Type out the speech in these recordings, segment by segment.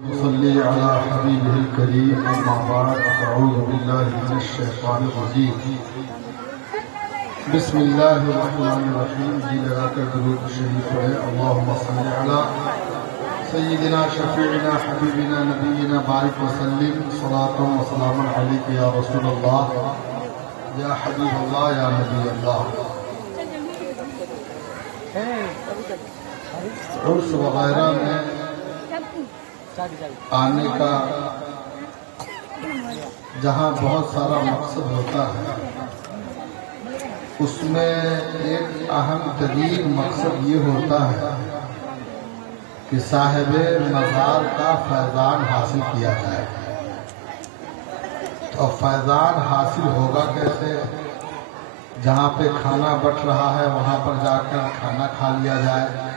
صلی علی حبیبہ الکریم اما بعد اعوذ باللہ من الشیطان الرجیم بسم اللہ الرحمن الرحیم. جی لگا کر درود شریف پڑھیں. اللہم صلی علی سیدنا شفیعنا حبیبنا نبینا بارک وسلم صلاۃ و سلام علیک یا رسول اللہ یا حبیب اللہ یا نبی اللہ. عرس وغیرہ میں آنے کا جہاں بہت سارا مقصد ہوتا ہے، اس میں ایک اہم ترین مقصد یہ ہوتا ہے کہ صاحب مزار کا فیضان حاصل کیا جائے. تو فیضان حاصل ہوگا کیسے؟ جہاں پہ کھانا بٹ رہا ہے وہاں پر جا کر کھانا کھا لیا جائے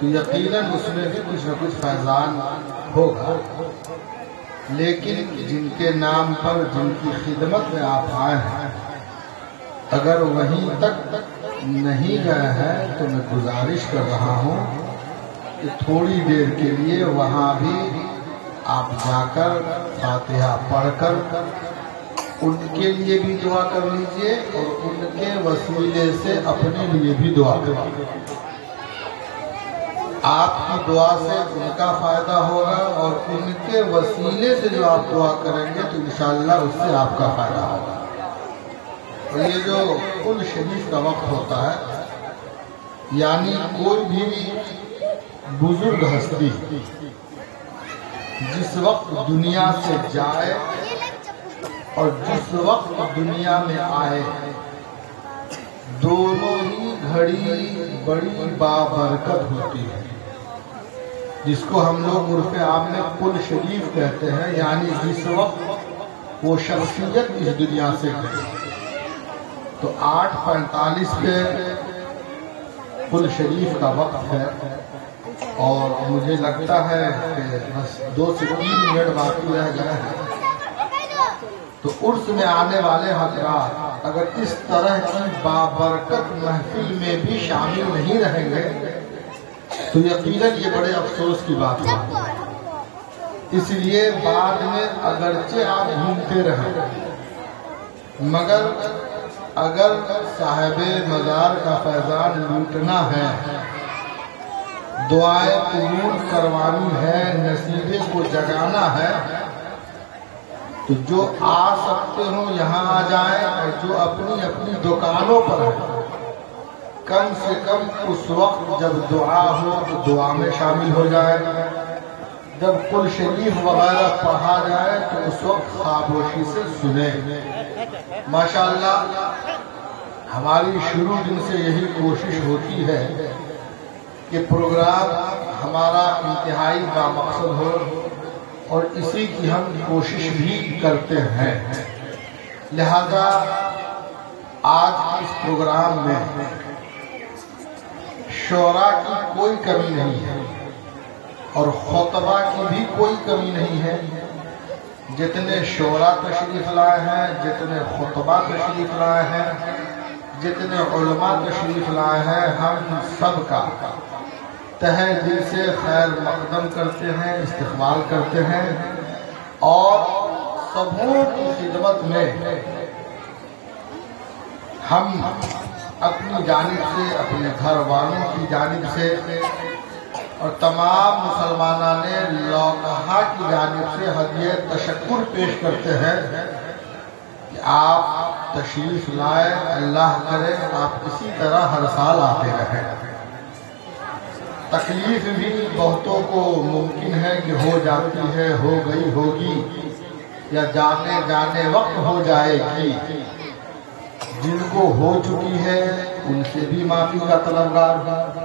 تو یقیناً اس میں بھی کچھ نہ کچھ فیضان ہوگا. لیکن جن کے نام پر جن کی خدمت میں آپ آئے ہیں اگر وہیں تک نہیں گئے ہیں تو میں گزارش کر رہا ہوں کہ تھوڑی دیر کے لیے وہاں بھی آپ جا کر فاتحہ پڑھ کر ان کے لیے بھی دعا کر لیجئے اور ان کے وسیلے سے اپنے لیے بھی دعا کر لیجئے. آپ کی دعا سے ان کا فائدہ ہوگا اور ان کے وسیلے سے جو آپ دعا کریں گے تو انشاءاللہ اس سے آپ کا فائدہ ہوگا. اور یہ جو کل شریف کا وقت ہوتا ہے، یعنی کوئی بھی بزرگ ہستی جس وقت دنیا سے جائے اور جس وقت دنیا میں آئے، دونوں ہی گھڑی بڑی بابرکت ہوتی ہے، جس کو ہم لوگ عرف عام میں کل شریف کہتے ہیں. یعنی جس وقت وہ شخصیت اس دنیا سے گئی تو 8:45 پہ کل شریف کا وقت ہے اور مجھے لگتا ہے کہ بس 2 سے 3 منٹ باقی رہ گئے ہیں. تو عرس میں آنے والے حضرات اگر اس طرح کی بابرکت محفل میں بھی شامل نہیں رہیں گے تو یقیناً یہ بڑے افسوس کی بات ہے. اس لیے بعد میں اگرچہ آپ گھومتے رہیں مگر اگر صاحب مزار کا فیضان لوٹنا ہے، دعائیں قبول کروانی ہے، نصیبے کو جگانا ہے تو جو آ سکتے ہوں یہاں آ جائیں اور جو اپنی اپنی دکانوں پر ہیں کم سے کم اس وقت جب دعا ہو تو دعا میں شامل ہو جائے. جب کل شریف وغیرہ پڑھا جائے تو اس وقت خاموشی سے سنیں. ماشاءاللہ ہماری شروع دن سے یہی کوشش ہوتی ہے کہ پروگرام ہمارا انتہائی بامقصد ہو اور اسی کی ہم کوشش بھی کرتے ہیں. لہذا آج اس پروگرام میں شعراء کی کوئی کمی نہیں ہے اور خطبہ کی بھی کوئی کمی نہیں ہے. جتنے شعراء تشریف لائے ہیں، جتنے خطبہ تشریف لائے ہیں، جتنے علماء تشریف لائے ہیں، ہم سب کا تہہ دل سے خیر مقدم کرتے ہیں، استقبال کرتے ہیں اور سبوں کی خدمت میں ہم اپنی جانب سے، اپنے گھر والوں کی جانب سے اور تمام مسلمانان لوکہا کی جانب سے ہدیہ تشکر پیش کرتے ہیں کہ آپ تشریف لائے. اللہ کرے آپ اسی طرح ہر سال آتے رہیں. تکلیف بھی بہتوں کو ممکن ہے کہ ہو جاتی ہے، ہو گئی ہوگی یا جانے وقت ہو جائے گی. جن کو ہو چکی ہے ان سے بھی معافی کا طلبگار ہوں،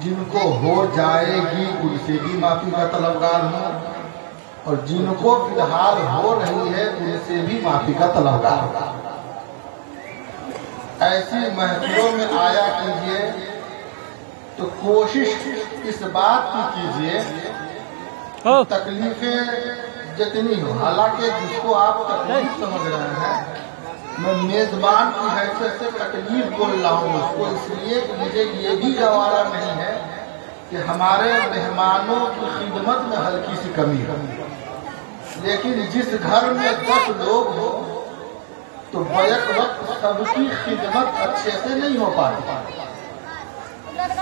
جن کو ہو جائے گی ان سے بھی معافی کا طلبگار ہوں اور جن کو فی الحال ہو رہی ہے ان سے بھی معافی کا طلبگار ہوں. ایسی محفلوں میں آیا کیجئے تو کوشش اس بات کی کیجئے کہ تکلیفیں جتنی ہو، حالانکہ جس کو آپ تکلیف سمجھ رہے ہیں میں میزبان کی حیثیت سے تکلیف بول رہا ہوں اس کو، اس لیے کہ مجھے یہ بھی گوارا نہیں ہے کہ ہمارے مہمانوں کی خدمت میں ہلکی سی کمی ہے، لیکن جس گھر میں 10 لوگ ہو تو بیک وقت سب کی خدمت اچھے سے نہیں ہو پاتی۔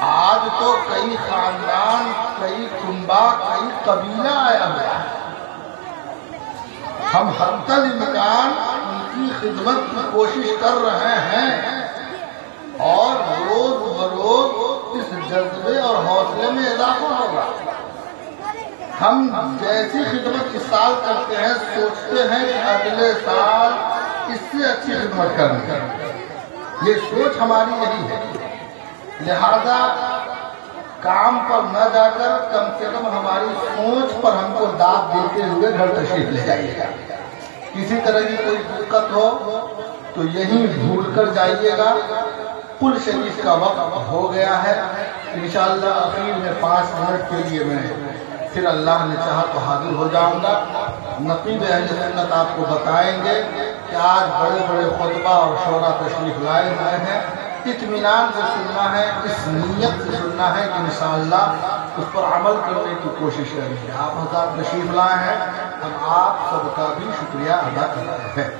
آج تو کئی خاندان، کئی کنبہ، کئی قبیلہ آیا ہوا ہے، ہم حتی الامکان ان کی خدمت کی کوشش کر رہے ہیں اور روز بروز اس جذبے اور حوصلے میں اضافہ ہوگا۔ ہم جیسی خدمت اس سال کرتے ہیں سوچتے ہیں کہ اگلے سال اس سے اچھی خدمت کرنی، یہ سوچ ہماری یہی ہے۔ لہذا کام پر نہ جا کر کم سے کم ہماری سوچ پر ہم کو داد دیتے ہوئے گھر تشریف لے جائیے گا۔ کسی طرح کی کوئی دقت ہو تو یہیں بھول کر جائیے گا۔ پل شریف کا وقت ہو گیا ہے، انشاءاللہ اخیر میں 5 منٹ کے لیے میں پھر اللہ نے چاہا تو حاضر ہو جاؤں گا۔ نقیب اہل سنت آپ کو بتائیں گے کہ آج بڑے بڑے خطبہ اور شورا تشریف لائے ہوئے ہیں، اطمینان سے سننا ہے، اس نیت سے سننا ہے کہ انشاءاللہ اس پر عمل کرنے کی کوشش کریں گے۔ آپ حضرات تشریف لائے ہیں، ہم آپ سب کا بھی شکریہ ادا کرتے ہیں۔